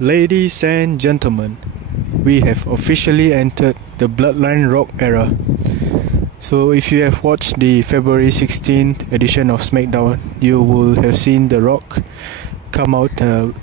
Ladies and gentlemen, we have officially entered the Bloodline Rock era. So if you have watched the February 16th edition of SmackDown, you will have seen The Rock come out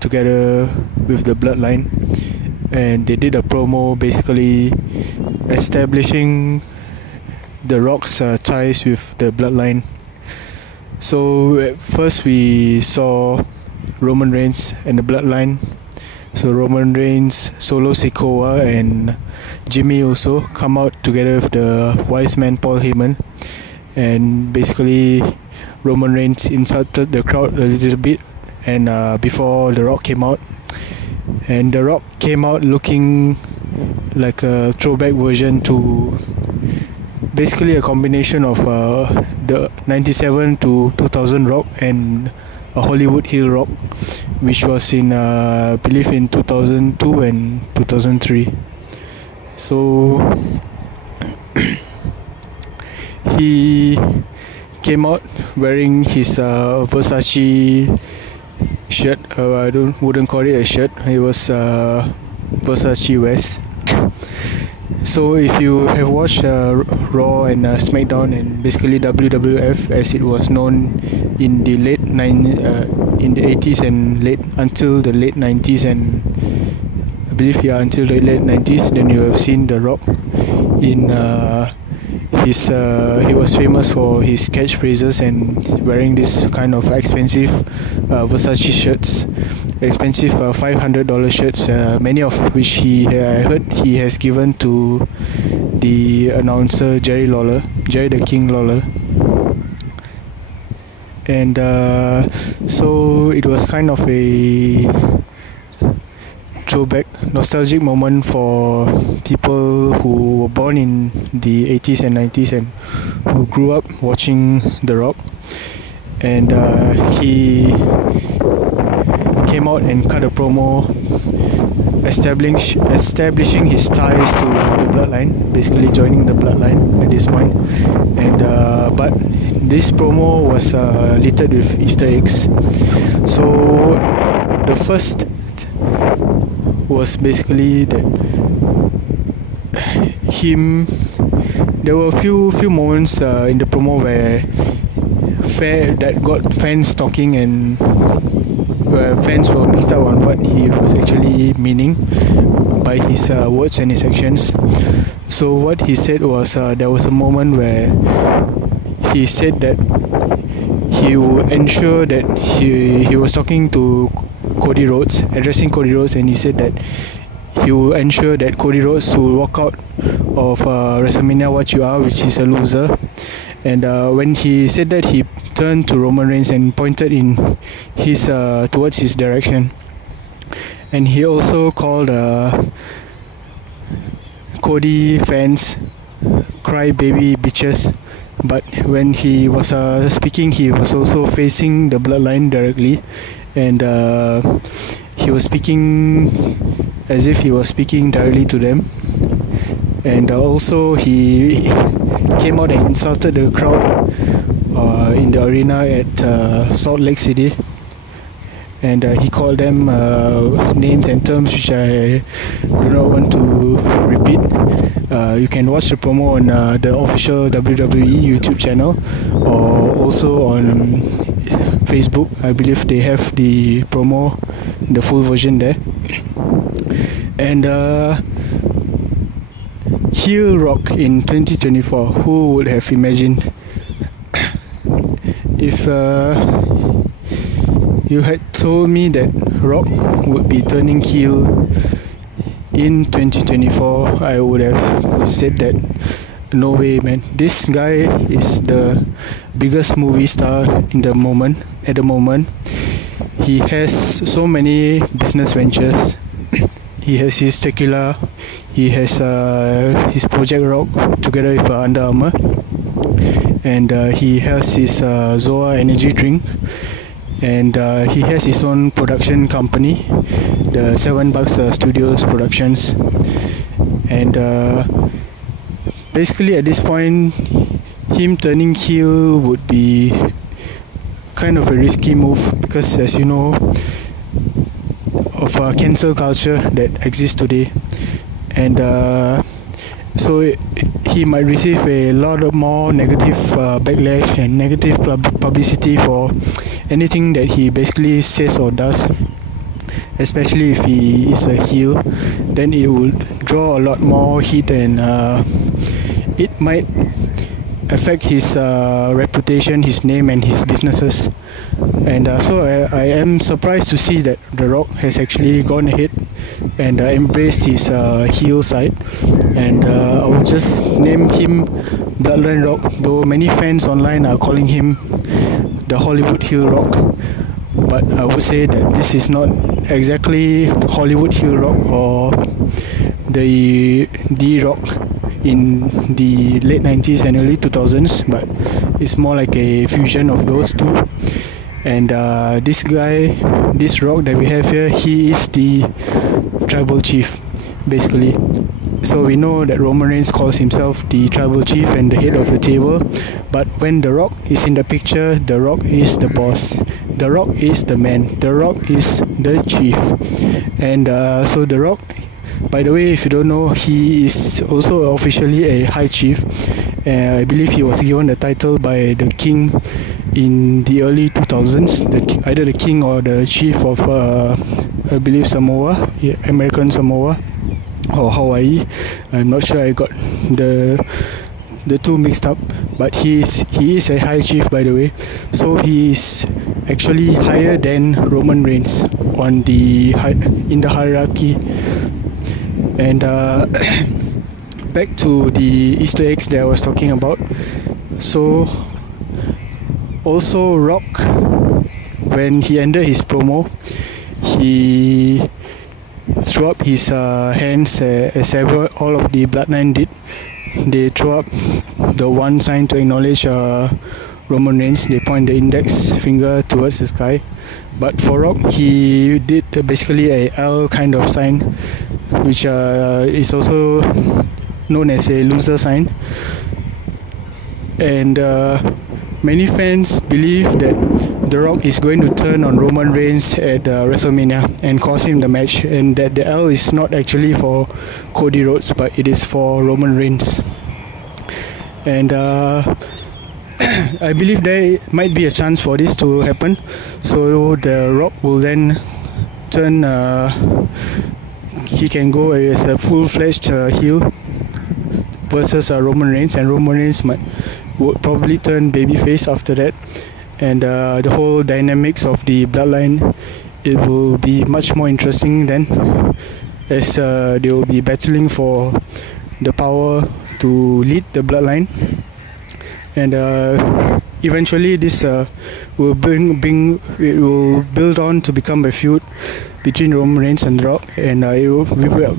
together with the Bloodline, and they did a promo basically establishing The Rock's ties with the Bloodline. So at first we saw Roman Reigns and the Bloodline. So Roman Reigns, Solo Sikoa and Jimmy Uso come out together with the wise man Paul Heyman, and basically Roman Reigns insulted the crowd a little bit, and before The Rock came out, and The Rock came out looking like a throwback version to basically a combination of the 97 to 2000 Rock and a Hollywood heel Rock, which was in I believe in 2002 and 2003. So he came out wearing his Versace shirt. I wouldn't call it a shirt. It was Versace vest. So if you have watched Raw and SmackDown and basically WWF as it was known in the in the 80s and until the late 90s, and I believe until the late 90s, then you have seen The Rock in he was famous for his catchphrases and wearing this kind of expensive Versace shirts, expensive $500 shirts, many of which I heard he has given to the announcer Jerry the King Lawler. And so it was kind of a throwback, nostalgic moment for people who were born in the 80s and 90s and who grew up watching The Rock. And he came out and cut a promo establishing his ties to the Bloodline, basically joining the Bloodline at this point. And but this promo was littered with Easter eggs. So the first was basically that there were a few moments in the promo where that got fans talking, and where fans were mixed up on what he was actually meaning by his words and his actions. So what he said was there was a moment where he said that he would ensure that he was talking to Cody Rhodes, addressing Cody Rhodes, and he said that he will ensure that Cody Rhodes will walk out of WrestleMania What You Are, which is a loser. And when he said that, he turned to Roman Reigns and pointed in towards his direction. And he also called Cody fans crybaby bitches. But when he was speaking, he was also facing the Bloodline directly, and he was speaking as if he was speaking directly to them. And also he came out and insulted the crowd in the arena at Salt Lake City, and he called them names and terms which I do not want to repeat. You can watch the promo on the official WWE YouTube channel, or also on Facebook. I believe they have the promo, the full version there. And heel Rock in 2024, who would have imagined? If you had told me that Rock would be turning heel in 2024, I would have said that no way, man. This guy is the biggest movie star at the moment. He has so many business ventures. He has his tequila, he has his Project Rock together with Under Armour, and he has his Zoa energy drink, and he has his own production company, the $7 Studios Productions. And basically at this point, him turning heel would be kind of a risky move, because as you know, of cancel culture that exists today, and so he might receive a lot of more negative backlash and negative publicity for anything that he basically says or does, especially if he is a heel. Then it will draw a lot more heat, and it might affect his reputation, his name, and his businesses. And so I am surprised to see that The Rock has actually gone ahead and embraced his heel side, and I would just name him Bloodline Rock, though many fans online are calling him the Hollywood heel Rock. But I would say that this is not exactly Hollywood heel Rock or the Rock in the late 90s and early 2000s, but it's more like a fusion of those two. And this guy, this Rock that we have here, he is the tribal chief, basically. So we know that Roman Reigns calls himself the tribal chief and the head of the table, but when The Rock is in the picture, The Rock is the boss. The Rock is the man. The Rock is the chief. And so The Rock, by the way, if you don't know, he is also officially a high chief. I believe he was given the title by the king in the early 2000s, either the king or the chief of I believe Samoa, American Samoa or Hawaii. I'm not sure, I got the two mixed up, but he is a high chief, by the way. So he is actually higher than Roman Reigns in the hierarchy. And back to the Easter eggs that I was talking about. So also Rock, when he ended his promo, he threw up his hands as all of the Bloodline did. They threw up the one sign to acknowledge Roman Reigns. They point the index finger towards the sky. But for Rock, he did basically a L kind of sign, which is also known as a loser sign. And many fans believe that The Rock is going to turn on Roman Reigns at WrestleMania and cost him the match, and that the L is not actually for Cody Rhodes, but it is for Roman Reigns. And I believe there might be a chance for this to happen. So The Rock will then turn, he can go as a full-fledged heel versus Roman Reigns, and Roman Reigns would probably turn babyface after that. And the whole dynamics of the Bloodline, it will be much more interesting then, as they will be battling for the power to lead the Bloodline. And eventually this will build on to become a feud between Roman Reigns and The Rock, and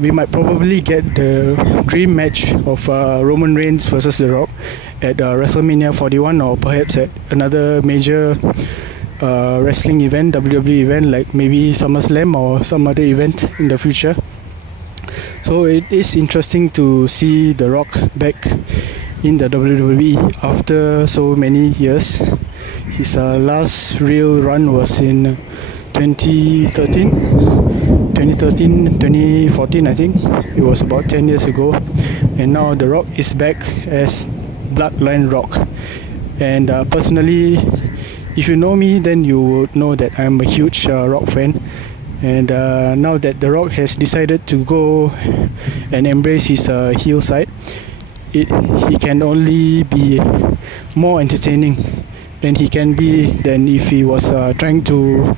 we might probably get the dream match of Roman Reigns versus The Rock at WrestleMania 41, or perhaps at another major wrestling event, WWE event, like maybe SummerSlam or some other event in the future. So it is interesting to see The Rock back in the WWE after so many years. His last real run was in 2013, 2014, I think. It was about 10 years ago. And now The Rock is back as Bloodline Rock. And personally, if you know me, then you would know that I'm a huge Rock fan. And now that The Rock has decided to go and embrace his heel side, he can only be more entertaining than he can be than if he was trying to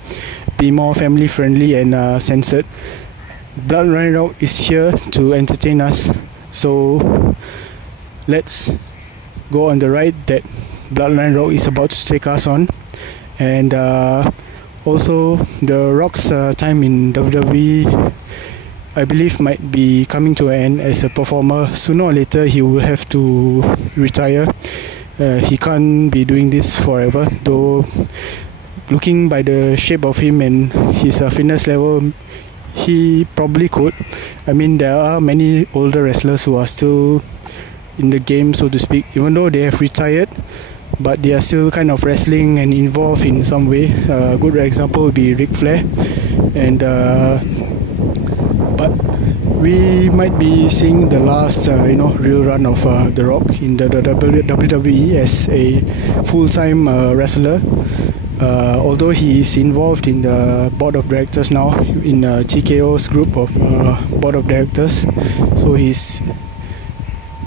be more family friendly and censored. Bloodline Rock is here to entertain us, so let's go on the ride that Bloodline Rock is about to take us on. And also The Rock's time in WWE, I believe, might be coming to an end as a performer. Sooner or later he will have to retire. He can't be doing this forever, though looking by the shape of him and his fitness level, he probably could. I mean, there are many older wrestlers who are still in the game, so to speak, even though they have retired, but they are still kind of wrestling and involved in some way. A good example would be Ric Flair, and but we might be seeing the last real run of The Rock in the WWE as a full-time wrestler. Although he is involved in the board of directors now, in TKO's group of board of directors, so he's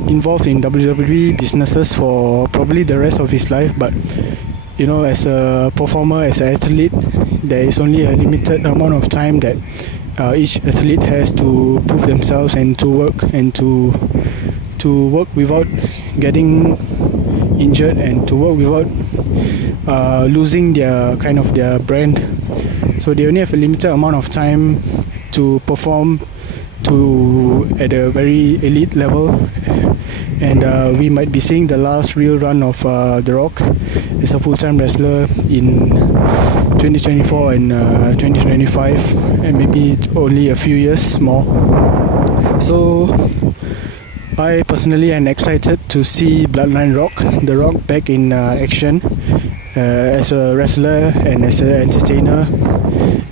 involved in WWE businesses for probably the rest of his life. But as a performer, as an athlete, there is only a limited amount of time that each athlete has to prove themselves and to work without getting injured, and to work without losing their brand. So they only have a limited amount of time to perform at a very elite level, and we might be seeing the last real run of The Rock as a full-time wrestler in 2024 and 2025, and maybe only a few years more. So I personally am excited to see Bloodline Rock, The Rock, back in action as a wrestler and as an entertainer,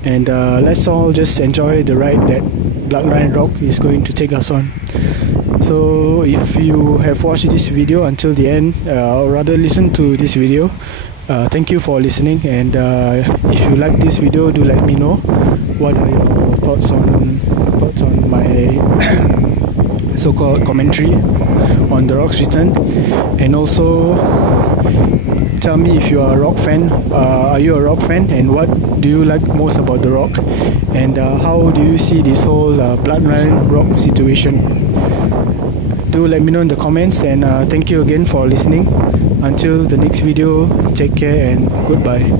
and let's all just enjoy the ride that Bloodline Rock is going to take us on. So if you have watched this video until the end, or rather listen to this video, thank you for listening, and if you like this video, do let me know what are your thoughts on my so-called commentary on The Rock's return, and also tell me if you are a Rock fan. Are you a Rock fan, and what do you like most about The Rock, and how do you see this whole Bloodline Rock situation? Do let me know in the comments, and thank you again for listening. Until the next video, take care and goodbye.